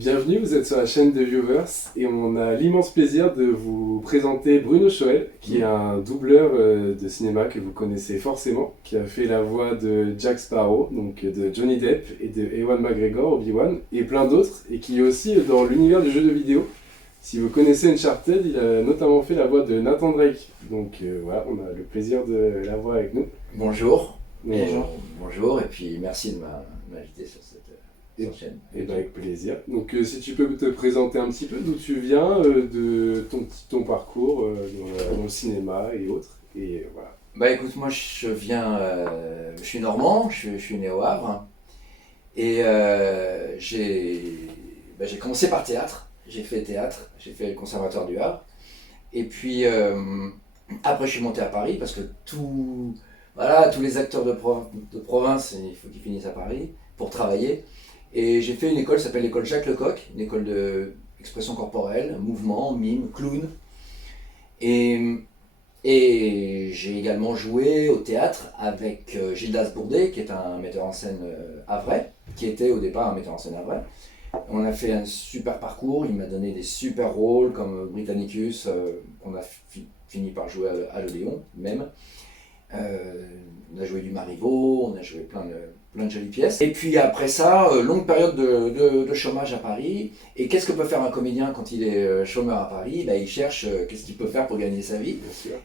Bienvenue, vous êtes sur la chaîne de Viewers et on a l'immense plaisir de vous présenter Bruno Choël, qui est un doubleur de cinéma que vous connaissez forcément, qui a fait la voix de Jack Sparrow, donc de Johnny Depp et de Ewan McGregor, Obi-Wan, et plein d'autres, et qui est aussi dans l'univers du jeu de vidéo. Si vous connaissez Uncharted, il a notamment fait la voix de Nathan Drake. Donc voilà, on a le plaisir de l'avoir avec nous. Bonjour. Bonjour. Bonjour, et puis merci de m'inviter sur cette chaîne. Et bien avec plaisir. Donc si tu peux te présenter un petit peu d'où tu viens, de ton parcours dans le cinéma et autres. Et voilà. Bah écoute, moi je suis normand, je suis né au Havre. Et j'ai commencé par théâtre. J'ai fait théâtre, j'ai fait le conservatoire du Havre. Et puis après je suis monté à Paris parce que tous les acteurs de province, il faut qu'ils finissent à Paris pour travailler. Et j'ai fait une école qui s'appelle l'école Jacques Lecoq, une école d'expression corporelle, mouvement, mime, clown. Et j'ai également joué au théâtre avec Gildas Bourdet, qui est un metteur en scène havrais, qui était au départ un metteur en scène havrais. On a fait un super parcours, il m'a donné des super rôles comme Britannicus, qu'on a fini par jouer à l'Odéon même. On a joué du Marivaux, on a joué plein de jolies pièces. Et puis après ça, longue période de chômage à Paris. Et qu'est-ce que peut faire un comédien quand il est chômeur à Paris? Il cherche qu'est-ce qu'il peut faire pour gagner sa vie.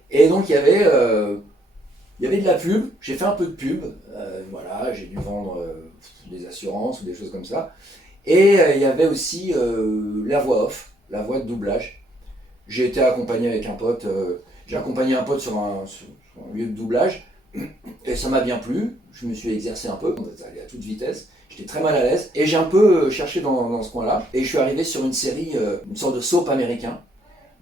Et donc il y avait de la pub, j'ai fait un peu de pub, j'ai dû vendre des assurances ou des choses comme ça. Et il y avait aussi la voix off, la voix de doublage. J'ai été accompagné avec un pote, j'ai accompagné un pote sur un lieu de doublage, et ça m'a bien plu, je me suis exercé un peu, ça allait à toute vitesse, j'étais très mal à l'aise, et j'ai un peu cherché dans ce coin-là, et je suis arrivé sur une série, une sorte de soap américain.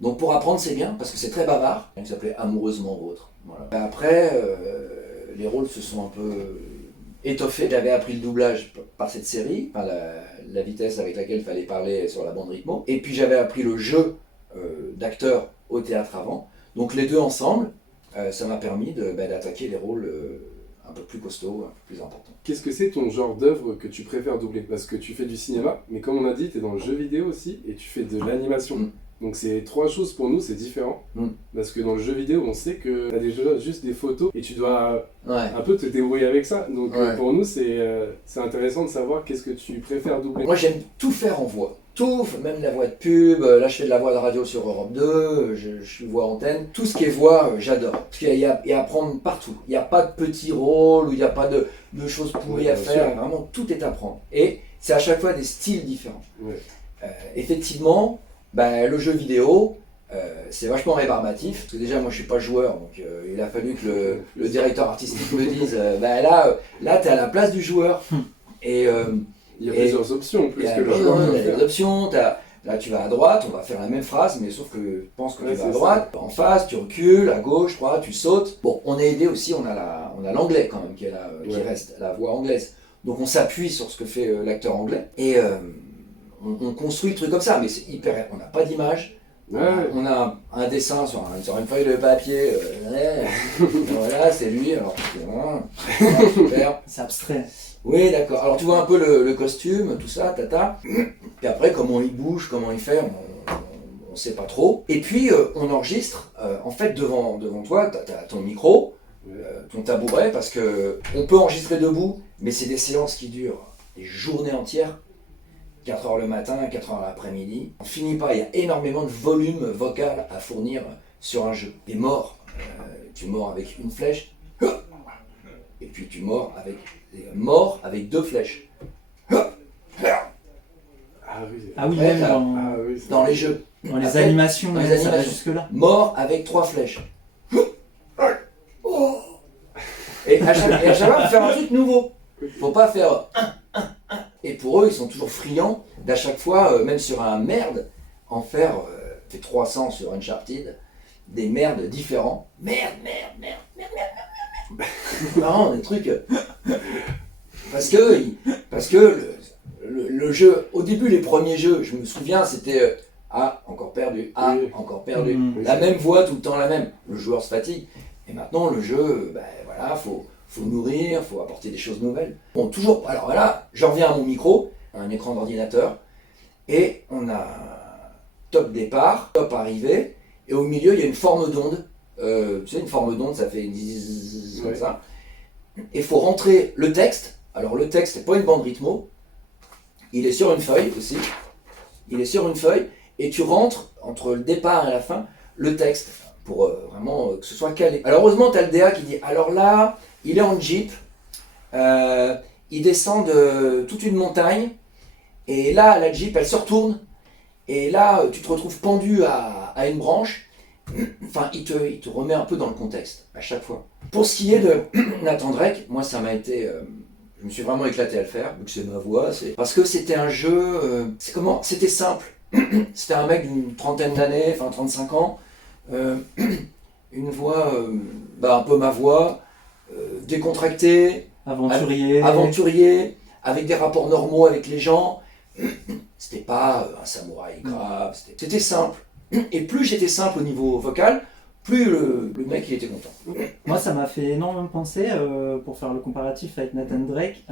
Donc pour apprendre c'est bien, parce que c'est très bavard, qui s'appelait Amoureusement Vôtre. Voilà. Après, les rôles se sont un peu étoffés. J'avais appris le doublage par cette série, par la vitesse avec laquelle il fallait parler sur la bande rythmo, et puis j'avais appris le jeu d'acteur au théâtre avant, donc les deux ensemble, ça m'a permis d'attaquer les rôles un peu plus costauds, un peu plus importants. Qu'est-ce que c'est ton genre d'œuvre que tu préfères doubler? Parce que tu fais du cinéma, mais comme on a dit, tu es dans le jeu vidéo aussi, et tu fais de l'animation. Donc c'est trois choses pour nous, c'est différent. Parce que dans le jeu vidéo, on sait que tu as déjà juste des photos, et tu dois un peu te débrouiller avec ça. Donc pour nous, c'est intéressant de savoir qu'est-ce que tu préfères doubler. Moi j'aime tout faire en voix. Tout, même la voix de pub, là je fais de la voix de radio sur Europe 2, je suis voix antenne, tout ce qui est voix, j'adore. Parce qu'il y a à apprendre partout. Il n'y a pas de petits rôles, ou il n'y a pas de choses pourries à faire, vraiment tout est à apprendre. Et c'est à chaque fois des styles différents. Effectivement, le jeu vidéo, c'est vachement rébarbatif. Parce que déjà moi je suis pas joueur, donc il a fallu que le directeur artistique me dise, là t'es à la place du joueur. Et il y a plusieurs options, plus que le joueur. Il y a des options, là tu vas à droite, on va faire la même phrase, mais sauf que tu penses que tu vas à droite, en face, tu recules, à gauche, droite, tu sautes. Bon, on est aidé aussi, on a l'anglais quand même qui est là, qui reste, la voix anglaise. Donc on s'appuie sur ce que fait l'acteur anglais, et on construit le truc comme ça, mais c'est hyper, on n'a pas d'image. On a un dessin sur une feuille de papier, voilà, c'est lui, alors super. C'est abstrait. Oui, d'accord. Alors tu vois un peu le costume, tout ça, tata. Puis après, comment il bouge, comment il fait, on sait pas trop. Et puis on enregistre, en fait devant toi, t'as ton micro, ton tabouret, parce que on peut enregistrer debout, mais c'est des séances qui durent des journées entières. 4h le matin, 4h l'après-midi. On finit pas, il y a énormément de volume vocal à fournir sur un jeu. Des morts, tu mords avec une flèche, et puis tu mords avec deux flèches. Ah oui, même dans les jeux. Dans les animations, ça va jusque-là. Mort avec 3 flèches. Et à chaque fois, il faut faire un truc nouveau. Faut pas faire Et pour eux, ils sont toujours friands d'à chaque fois, même sur un merde, en faire, fait 300 sur Uncharted, des merdes différents. Merde. Non, des trucs. Parce que le jeu, au début, les premiers jeux, je me souviens, c'était encore perdu, encore perdu. La même voix, tout le temps la même. Le joueur se fatigue. Et maintenant, le jeu, faut nourrir, faut apporter des choses nouvelles. Bon, toujours, alors voilà, j'en reviens à mon micro, un écran d'ordinateur, Et on a top départ, top arrivée, et au milieu il y a une forme d'onde. Tu sais, une forme d'onde, ça fait zzzz, comme ça. Et il faut rentrer le texte. Alors le texte, c'est pas une bande rythmo. Il est sur une feuille aussi. Il est sur une feuille, et tu rentres entre le départ et la fin le texte pour vraiment que ce soit calé. Alors heureusement, tu as le DA qui dit alors là, il est en Jeep, il descend de toute une montagne, et là, la Jeep, elle se retourne, et là, tu te retrouves pendu à une branche. Enfin, il te remet un peu dans le contexte, à chaque fois. Pour ce qui est de Nathan Drake, moi, ça m'a été... je me suis vraiment éclaté à le faire, vu que c'est ma voix. Parce que c'était un jeu... C'était simple. C'était un mec d'une trentaine d'années, enfin 35 ans. Une voix, un peu ma voix, décontractée. Aventurier, avec des rapports normaux avec les gens. C'était pas un samouraï grave, c'était simple. Et plus j'étais simple au niveau vocal, plus le mec il était content. Moi ça m'a fait énormément penser, pour faire le comparatif avec Nathan Drake,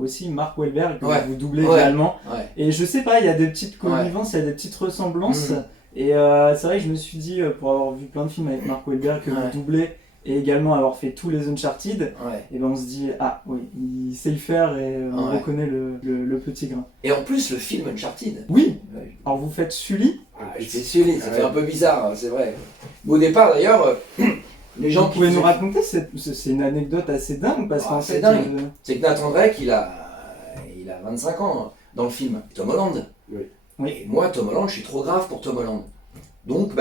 aussi Mark Wahlberg, que vous doublez également. Ouais. Et je sais pas, il y a des petites connivences, il y a des petites ressemblances. Et c'est vrai que je me suis dit, pour avoir vu plein de films avec Mark Wahlberg que vous doublez, et également avoir fait tous les Uncharted, et ben on se dit, ah oui, il sait le faire et on reconnaît le petit grain. Et en plus le film Uncharted. Oui. Alors vous faites Sully. Je fais Sully, ça fait un peu bizarre, hein, c'est vrai. Mais au départ d'ailleurs, les gens vous pouvez nous raconter, c'est une anecdote assez dingue parce qu'en fait, c'est que Nathan Drake il a 25 ans dans le film. Tom Holland. Oui. Et moi Tom Holland, je suis trop grave pour Tom Holland. Donc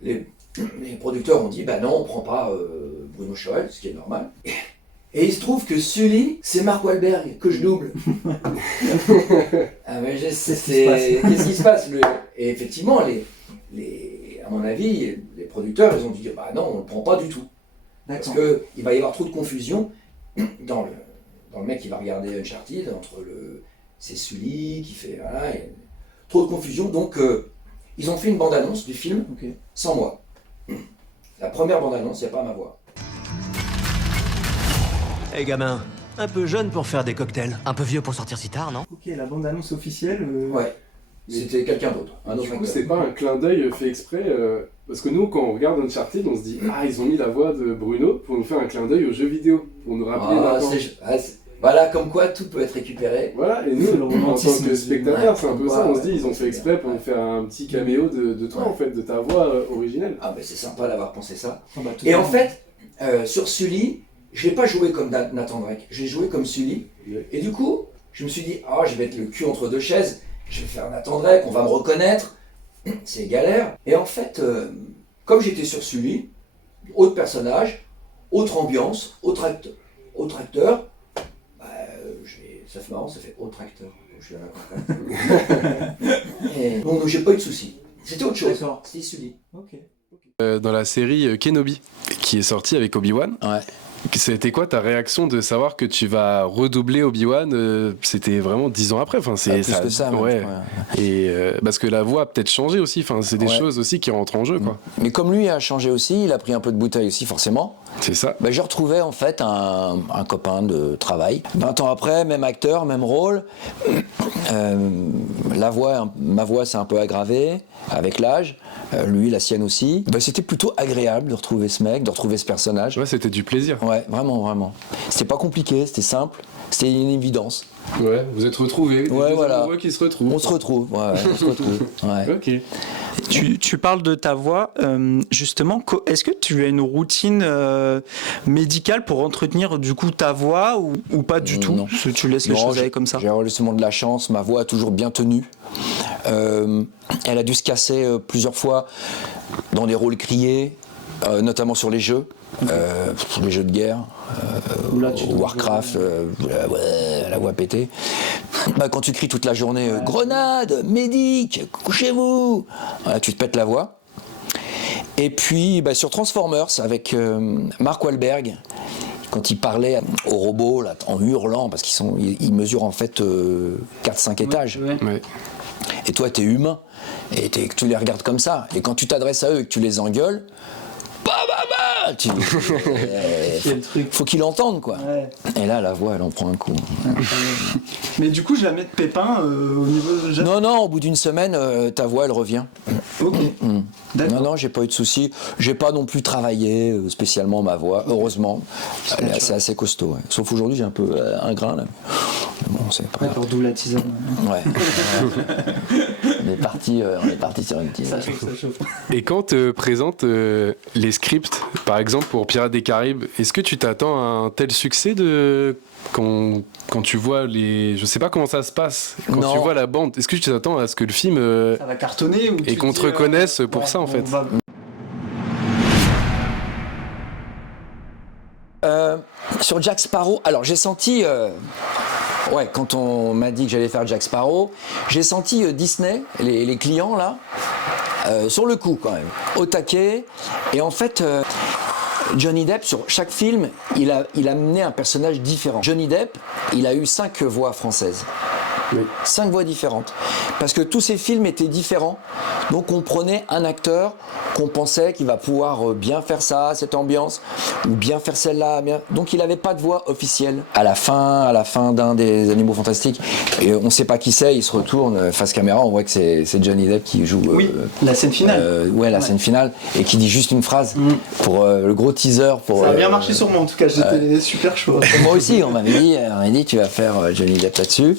les producteurs ont dit non, on prend pas Bruno Choel, ce qui est normal. Et il se trouve que Sully, c'est Mark Wahlberg que je double. Mais qu'est-ce qui se passe Et effectivement, à mon avis, les producteurs, ils ont dit non, on le prend pas du tout. Parce qu'il va y avoir trop de confusion dans le mec qui va regarder Uncharted, c'est Sully qui fait... Voilà, trop de confusion, donc ils ont fait une bande-annonce du film sans moi. La première bande-annonce, il n'y a pas ma voix. Hey gamin, un peu jeune pour faire des cocktails. Un peu vieux pour sortir si tard, non? Ok, la bande-annonce officielle... Ouais, c'était quelqu'un d'autre, un autre acteur. Du coup, acteur. c'est pas un clin d'œil fait exprès, parce que nous, quand on regarde Uncharted, on se dit « Ah, ils ont mis la voix de Bruno pour nous faire un clin d'œil aux jeux vidéo, pour nous rappeler Voilà, comme quoi tout peut être récupéré. Voilà, et nous, en tant que spectateurs, c'est un peu ça, on se dit, ils ont fait exprès pour nous faire un petit caméo de toi, en fait, de ta voix originelle. Ah, c'est sympa d'avoir pensé ça. Et en fait, sur Sully, je l'ai pas joué comme Nathan Drake, j'ai joué comme Sully. Et du coup, je me suis dit, je vais être le cul entre deux chaises, je vais faire Nathan Drake, on va me reconnaître, c'est galère. Et en fait, comme j'étais sur Sully, autre personnage, autre ambiance, autre acteur, ça fait marrant, ça fait autre acteur. Je suis là. Donc j'ai pas eu de soucis. C'était autre chose. C'était Sully. Dans la série Kenobi, qui est sortie avec Obi-Wan, c'était quoi ta réaction de savoir que tu vas redoubler Obi-Wan? C'était vraiment 10 ans après. Enfin, c'est plus que ça. Et parce que la voix a peut-être changé aussi. Enfin, c'est des choses aussi qui rentrent en jeu, quoi. Mais comme lui a changé aussi, il a pris un peu de bouteille aussi, forcément. C'est ça. Je retrouvais en fait un copain de travail. 20 ans après, même acteur, même rôle. Ma voix s'est un peu aggravée avec l'âge. Lui, la sienne aussi. C'était plutôt agréable de retrouver ce mec, de retrouver ce personnage. Ouais, c'était du plaisir. Ouais, vraiment, vraiment. C'était pas compliqué, c'était simple, c'était une évidence. Ouais, vous êtes retrouvés. Ouais, voilà. Qui se retrouvent. On se retrouve, on se retrouve. Ouais. Ok. Tu parles de ta voix, justement, est-ce que tu as une routine médicale pour entretenir du coup ta voix ou pas du tout? Non. Tu laisses les choses aller comme ça? J'ai justement de la chance, ma voix a toujours bien tenu. Elle a dû se casser plusieurs fois dans des rôles criés, notamment sur les jeux. Les jeux de guerre, Warcraft, la voix pétée. Quand tu cries toute la journée grenade, médic, couchez-vous, tu te pètes la voix. Et puis sur Transformers avec Mark Wahlberg, quand il parlait aux robots là, en hurlant, parce qu'ils mesurent en fait 4-5 étages. Ouais. Et toi t'es humain, et tu les regardes comme ça. Et quand tu t'adresses à eux et que tu les engueules, faut qu'il entende, quoi. Ouais. Et là, la voix, elle en prend un coup. Mais du coup, jamais de pépin au niveau de... Non, au bout d'une semaine, ta voix, elle revient. Ok. D'accord. Non, j'ai pas eu de soucis. J'ai pas non plus travaillé spécialement ma voix, heureusement. C'est assez costaud. Ouais. Sauf aujourd'hui, j'ai un peu un grain, là. Bon, c'est pas grave. D'accord, d'où la tisane. Ouais. on est parti sur une tisane. Ça chauffe. Et quand te présente les scripts, par exemple pour Pirates des Caraïbes, est-ce que tu t'attends à un tel succès quand tu vois les... Je sais pas comment ça se passe. Quand Non. tu vois la bande, est-ce que tu t'attends à ce que le film... Ça va cartonner ou et qu'on te reconnaisse pour ça, en fait. Sur Jack Sparrow, alors j'ai senti... quand on m'a dit que j'allais faire Jack Sparrow, j'ai senti Disney, les clients là, sur le coup quand même, au taquet. Et en fait, Johnny Depp, sur chaque film, il a amené un personnage différent. Johnny Depp, il a eu 5 voix françaises. Oui. 5 voix différentes. Parce que tous ces films étaient différents. Donc on prenait un acteur qu'on pensait qu'il va pouvoir bien faire ça, cette ambiance, ou bien faire celle-là. Donc il n'avait pas de voix officielle. À la fin d'un des Animaux Fantastiques, et on ne sait pas qui c'est, il se retourne face caméra, on voit que c'est Johnny Depp qui joue. La scène finale. La scène finale, et qui dit juste une phrase pour le gros teaser. Ça a bien marché sur moi en tout cas, j'étais super chaud. Moi aussi, on m'avait dit tu vas faire Johnny Depp là-dessus.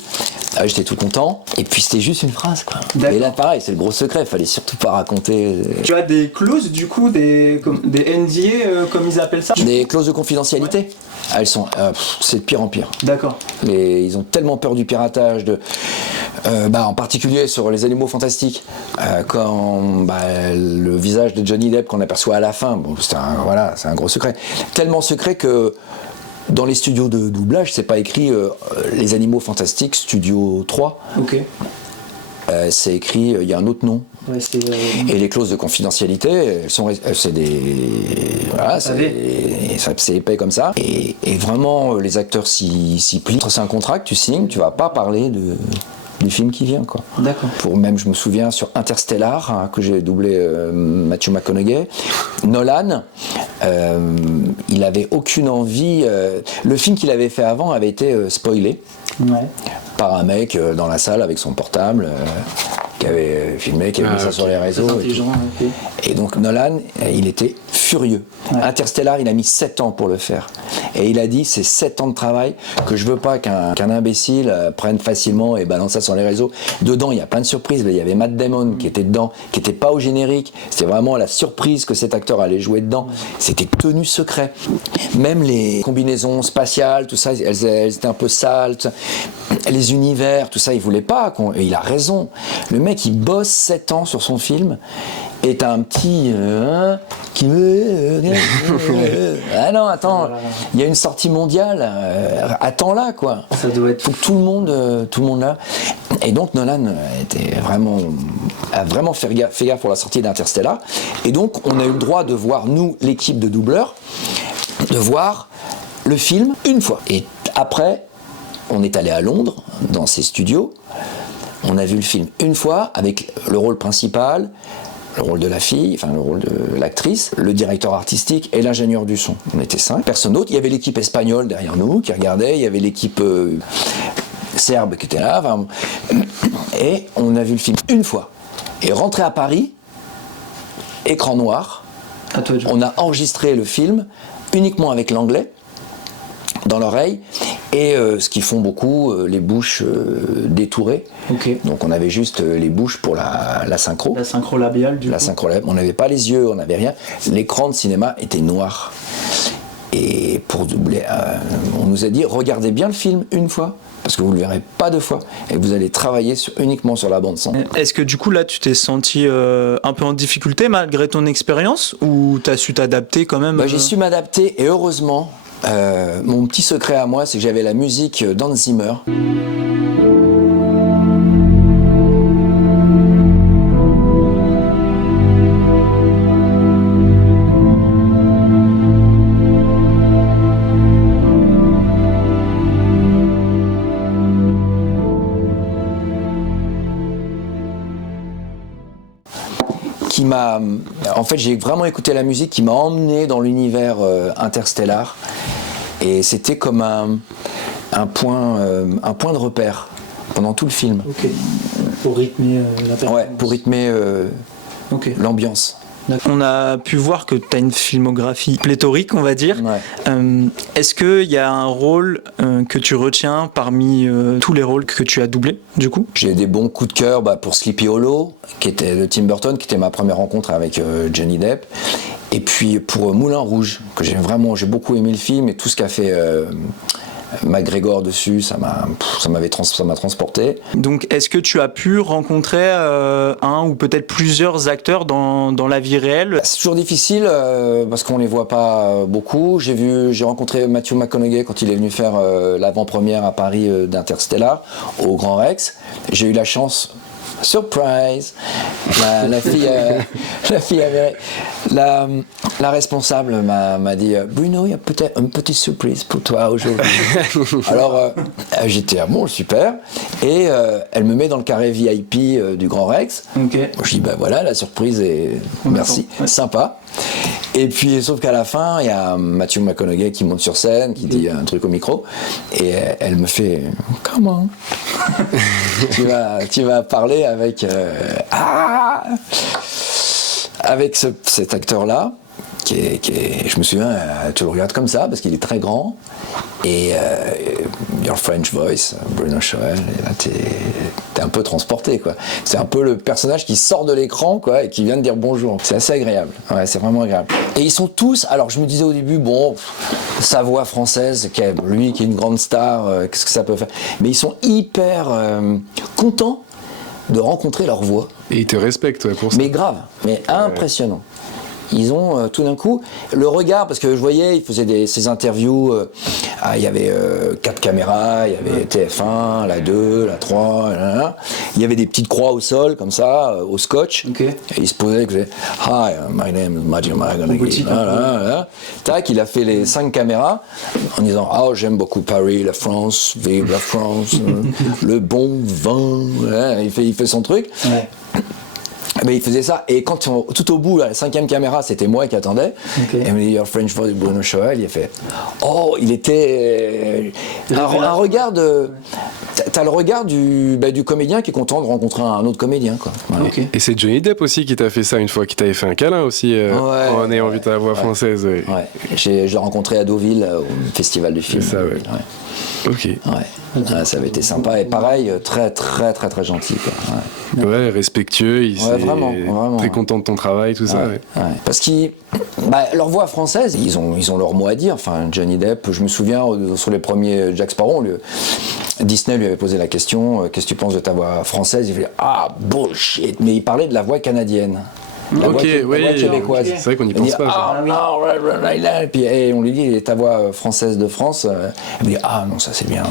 J'étais tout content, et puis c'était juste une phrase, quoi. Et là pareil, c'est le gros secret, fallait surtout pas raconter. Tu as des clauses du coup, des NDA comme ils appellent ça? Des clauses de confidentialité. Elles sont, c'est de pire en pire. D'accord. Ils ont tellement peur du piratage, en particulier sur les Animaux Fantastiques, quand le visage de Johnny Depp qu'on aperçoit à la fin, c'est un gros secret. Tellement secret que dans les studios de doublage, c'est pas écrit les Animaux Fantastiques Studio 3. Ok. C'est écrit, il y a un autre nom. Ouais, et les clauses de confidentialité, c'est épais comme ça. Et vraiment, les acteurs s'y plient. C'est un contrat que tu signes, tu vas pas parler du film qui vient, quoi. D'accord. Je me souviens sur Interstellar, que j'ai doublé Matthew McConaughey, Nolan, il avait aucune envie. Le film qu'il avait fait avant avait été spoilé par un mec dans la salle avec son portable. Qui avait filmé, qui avait mis ça sur les réseaux. Et donc Nolan, il était furieux. Ouais. Interstellar, il a mis 7 ans pour le faire. Et il a dit, c'est 7 ans de travail que je veux pas qu'un imbécile prenne facilement et balance ça sur les réseaux. Dedans, il y a plein de surprises. Il y avait Matt Damon qui était dedans, qui n'était pas au générique. C'était vraiment la surprise que cet acteur allait jouer dedans. C'était tenu secret. Même les combinaisons spatiales, tout ça, elles étaient un peu sales. Les univers, tout ça, il voulait pas. Et il a raison. Le mec, il bosse 7 ans sur son film et t'as un petit qui veut... ah non, attends, il y a une sortie mondiale, attends-la, quoi. Ça doit être... Faut que tout le monde là. Et donc Nolan a vraiment fait gaffe pour la sortie d'Interstellar. Et donc on a eu le droit de voir, nous, l'équipe de doubleurs, de voir le film une fois. Et après, on est allé à Londres, dans ses studios. On a vu le film une fois avec le rôle principal, le rôle de la fille, enfin le rôle de l'actrice, le directeur artistique et l'ingénieur du son. On était 5, personne d'autre. Il y avait l'équipe espagnole derrière nous qui regardait, il y avait l'équipe serbe qui était là. Enfin, et on a vu le film une fois. Et rentré à Paris, écran noir, on a enregistré le film uniquement avec l'anglais dans l'oreille. Et ce qu'ils font beaucoup, les bouches détourées. Okay. Donc on avait juste les bouches pour la synchro. La synchro labiale, du coup. La synchro labiale. On n'avait pas les yeux, on n'avait rien. L'écran de cinéma était noir. Et pour doubler, on nous a dit, regardez bien le film une fois, parce que vous ne le verrez pas 2 fois. Et vous allez travailler uniquement sur la bande son. Est-ce que du coup là tu t'es senti un peu en difficulté malgré ton expérience, ou t'as su t'adapter quand même? J'ai su m'adapter, et heureusement. Mon petit secret à moi, c'est que j'avais la musique d'Hans Zimmer. qui m'a... En fait, j'ai vraiment écouté la musique qui m'a emmené dans l'univers interstellar. Et c'était comme un point de repère pendant tout le film. Ok. Pour rythmer la performance. Ouais, pour rythmer l'ambiance. On a pu voir que tu as une filmographie pléthorique, on va dire. Ouais. Est-ce qu'il y a un rôle que tu retiens parmi tous les rôles que tu as doublés, du coup ? J'ai des bons coups de cœur pour Sleepy Hollow, qui était de Tim Burton, qui était ma première rencontre avec Johnny Depp. Et puis pour Moulin Rouge, que j'ai beaucoup aimé le film et tout ce qu'a fait McGregor dessus, ça m'a transporté. Donc est-ce que tu as pu rencontrer un ou peut-être plusieurs acteurs dans la vie réelle ? C'est toujours difficile parce qu'on les voit pas beaucoup. J'ai rencontré Matthew McConaughey quand il est venu faire l'avant-première à Paris d'Interstellar au Grand Rex. J'ai eu la chance. Surprise! La responsable m'a dit Bruno, il y a peut-être une petite surprise pour toi aujourd'hui. Alors j'étais bon, super. Et elle me met dans le carré VIP du Grand Rex. Okay. Je dis voilà, la surprise est merci, sympa. Et puis sauf qu'à la fin, il y a Matthew McConaughey qui monte sur scène, qui dit un truc au micro, et elle me fait comment tu vas parler avec cet acteur-là qui est, je me souviens, tu le regardes comme ça parce qu'il est très grand et Your French Voice, Bruno Choel, et là t'es un peu transporté quoi. C'est un peu le personnage qui sort de l'écran quoi et qui vient de dire bonjour. C'est assez agréable. Ouais, c'est vraiment agréable. Et ils sont tous. Alors je me disais au début sa voix française, lui qui est une grande star, qu'est-ce que ça peut faire ? Mais ils sont hyper contents de rencontrer leur voix. Et ils te respectent pour ça. Mais grave, mais impressionnant. Ils ont tout d'un coup le regard, parce que je voyais, ils faisaient ces interviews, il y avait 4 caméras, il y avait TF1, la 2, la 3, il y avait des petites croix au sol, comme ça, au scotch, et ils se posaient, ils faisaient « Hi, my name is Matthew McConaughey ». Tac, il a fait les 5 caméras en disant « Ah, j'aime beaucoup Paris, la France, vive la France, le bon vin ». Il fait son truc. Ouais. Mais il faisait ça, et quand tout au bout, la 5e caméra, c'était moi qui attendais. Et il me dit Your French Voice, Bruno Choel, il a fait il était un regard de. T'as le regard du comédien qui est content de rencontrer un autre comédien, quoi. Voilà. Et c'est Johnny Depp aussi qui t'a fait ça une fois, qui t'avait fait un câlin aussi en ayant vu ta voix française. Ouais. Je l'ai rencontré à Deauville au festival du film. C'est ça, ouais. Ok. Ça avait été sympa et pareil, très très très très gentil, quoi. Ouais, respectueux, vraiment, très content de ton travail, tout ça. Parce qu'ils, leur voix française, ils ont leur mot à dire. Enfin, Johnny Depp, je me souviens sur les premiers Jack Sparrow, Disney lui avait posé la question qu'est-ce que tu penses de ta voix française? Il fait bullshit, mais il parlait de la voix canadienne. La voix québécoise. C'est vrai qu'on n'y pense pas. Et puis on lui dit ta voix française de France. Elle me dit non, ça c'est bien.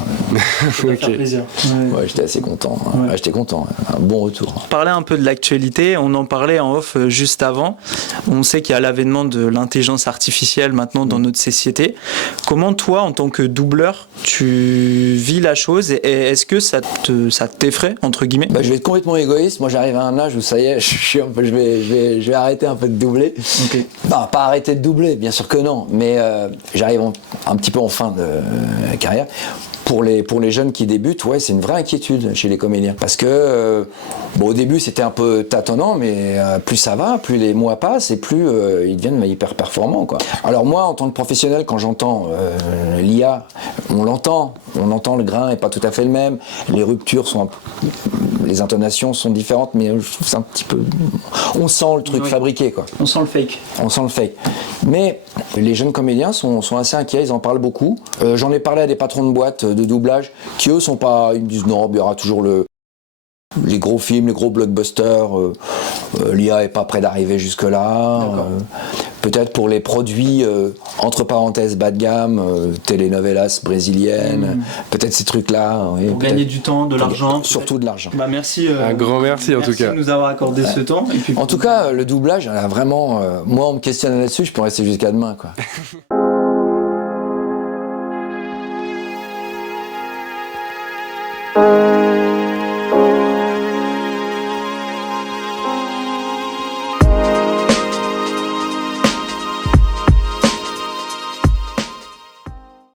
Ça fait plaisir. Ouais, j'étais assez content. Ouais, j'étais content. Un bon retour. Parler un peu de l'actualité, on en parlait en off juste avant. On sait qu'il y a l'avènement de l'intelligence artificielle maintenant dans notre société. Comment toi, en tant que doubleur, tu vis la chose et est-ce que ça t'effraie entre guillemets? Je vais être complètement égoïste. Moi, j'arrive à un âge où ça y est, je vais arrêter un peu de doubler. Okay. Non, pas arrêter de doubler, bien sûr que non, mais j'arrive un petit peu en fin de carrière. Pour les jeunes qui débutent, c'est une vraie inquiétude chez les comédiens. Parce que, au début, c'était un peu tâtonnant, mais plus ça va, plus les mois passent et plus ils deviennent hyper performants, quoi. Alors moi, en tant que professionnel, quand j'entends l'IA, on l'entend, le grain n'est pas tout à fait le même, les ruptures les intonations sont différentes, mais je trouve ça un petit peu... On sent le truc fabriqué, quoi. On sent le fake. Mais les jeunes comédiens sont assez inquiets, ils en parlent beaucoup. J'en ai parlé à des patrons de boîtes de doublage qui eux sont pas, ils me disent non, il y aura toujours les gros films, les gros blockbusters, l'IA est pas près d'arriver jusque là. Peut-être pour les produits entre parenthèses bas de gamme, telenovelas brésiliennes, peut-être ces trucs là. Pour gagner du temps, de l'argent. Surtout de l'argent. Merci. Un grand merci en tout cas. Merci de nous avoir accordé ce temps. Et puis, en tout cas, le doublage, vraiment, moi on me questionne là-dessus, je peux rester jusqu'à demain, quoi.